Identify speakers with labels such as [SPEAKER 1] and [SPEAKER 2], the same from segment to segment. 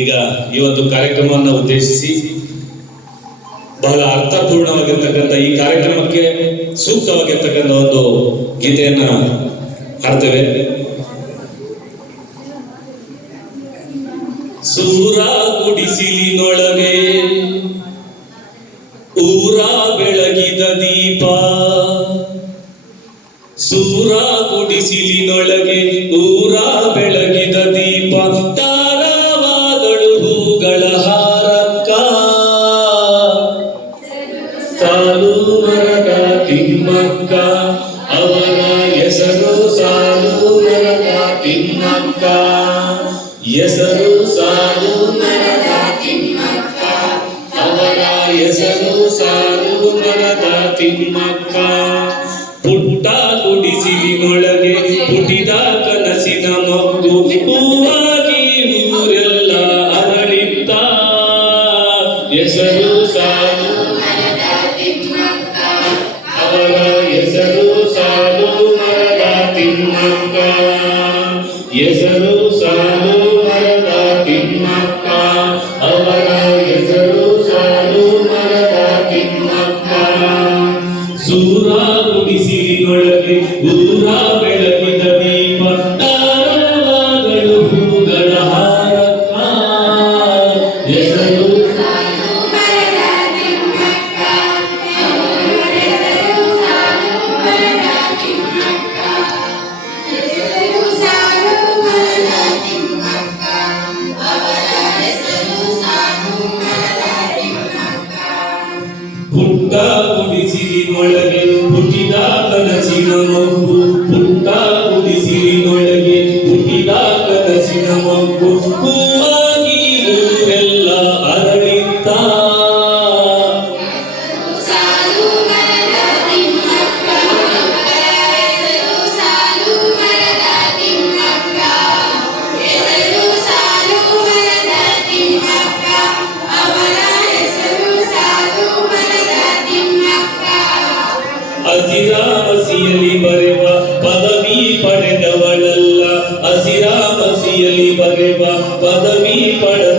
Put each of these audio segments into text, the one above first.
[SPEAKER 1] ಈಗ ಈ ಒಂದು ಕಾರ್ಯಕ್ರಮವನ್ನು ಉದ್ದೇಶಿಸಿ ಬಹಳ ಅರ್ಥಪೂರ್ಣವಾಗಿರ್ತಕ್ಕಂಥ ಈ ಕಾರ್ಯಕ್ರಮಕ್ಕೆ ಸೂಕ್ತವಾಗಿರ್ತಕ್ಕಂಥ ಒಂದು ಗೀತೆಯನ್ನ ಹಾಡ್ತೇವೆ. ಸೂರ ಗುಡಿಸಿಲಿನೊಳಗೆ ಊರ ಬೆಳಗಿದ ದೀಪ. ಸೂರ ಗುಡಿಸಿಲಿನೊಳಗೆ ಊರ ಅವರ ಹೆಸರು ಸಾಲು ನರದ ತಿಮ್ಮಕ್ಕ. ಹೆಸರು ಸಾಲು ನರದ ತಿಮ್ಮಕ್ಕ. ಅವರ ಹೆಸರು ಸಾಲು ನರದ ತಿಮ್ಮಕ್ಕ. ಪುಟ್ಟ ಗುಡಿಸಿಲಿನೊಳಗೆ ಪುಟಿದ ಕನಸಿನ ಮಗು ಹೂವಾಗಿ ಮರದ ತಿಮ್ಮಕ್ಕ. ಹೆಸರು ಸಾಲು ಮರದ ತಿಮ್ಮಕ್ಕ. ಅವರ ಹೆಸರು ಸಾಲು ಮರದ ತಿಮ್ಮಕ್ಕ. ಸೂರ ಗುಡಿಸಿನೊಳಗೆ ಊರ ಪುಟ್ಟ ಗುಡಿಸಿಲಿನೊಳಗೆ ಹುಟ್ಟಿದ ಕನಸಿನ ಮಗು ಪುಟ್ಟ ಗುಡಿಸಿಲಿನೊಳಗೆ ಹುಟ್ಟಿದ ಕನಸಿನ ಪದವಿ ಪಡೆದವಳಲ್ಲ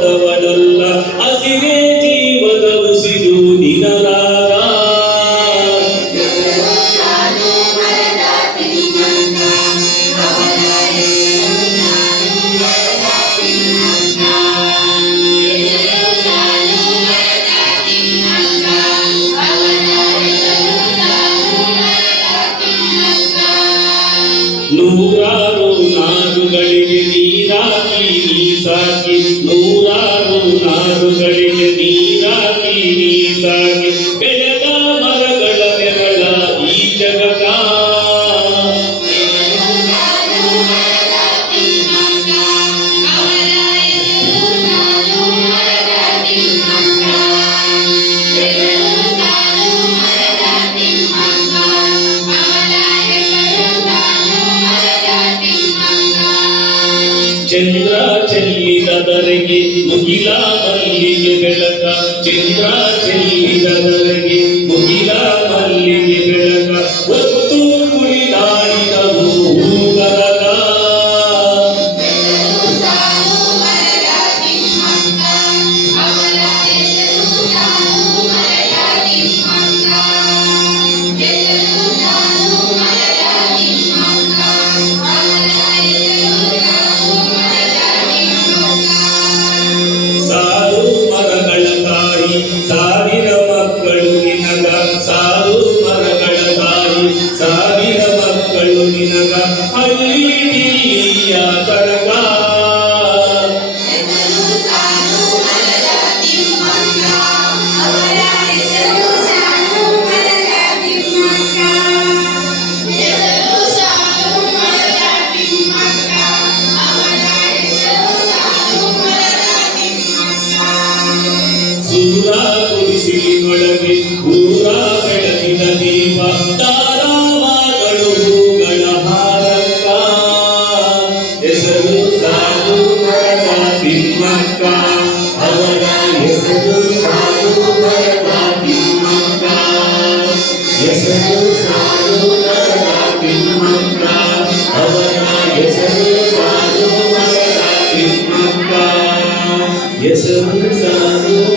[SPEAKER 1] ಚಂದ್ರ ಚೆಲ್ಲಿದದರೆಗೆ ಮುಗಿಲ ಮಲ್ಲಿಗೆ ಬೆಳಕ ಚಂದ್ರ ಚೆಲ್ಲಿದದರೆಗೆ ಸಾಲು ಮರಗಳ ತಾಯಿ ಸಾವಿರ ಮಕ್ಕಳು ನಿನಗ ಹಳ್ಳಿ ಸೂರ ತಿಮ್ಮಕ್ಕ ಅವರ ಹೆಸರು ಸಾಲು ಮರದ ತಿಮ್ಮಕ್ಕ ಹೆಸರು ಸಾಲು ಮರದ ತಿಮ್ಮಕ್ಕ ಅವರ ಹೆಸರು ಸಾಲು ಮರದ ತಿಮ್ಮಕ್ಕ ಹೆಸರು ಸಾಧು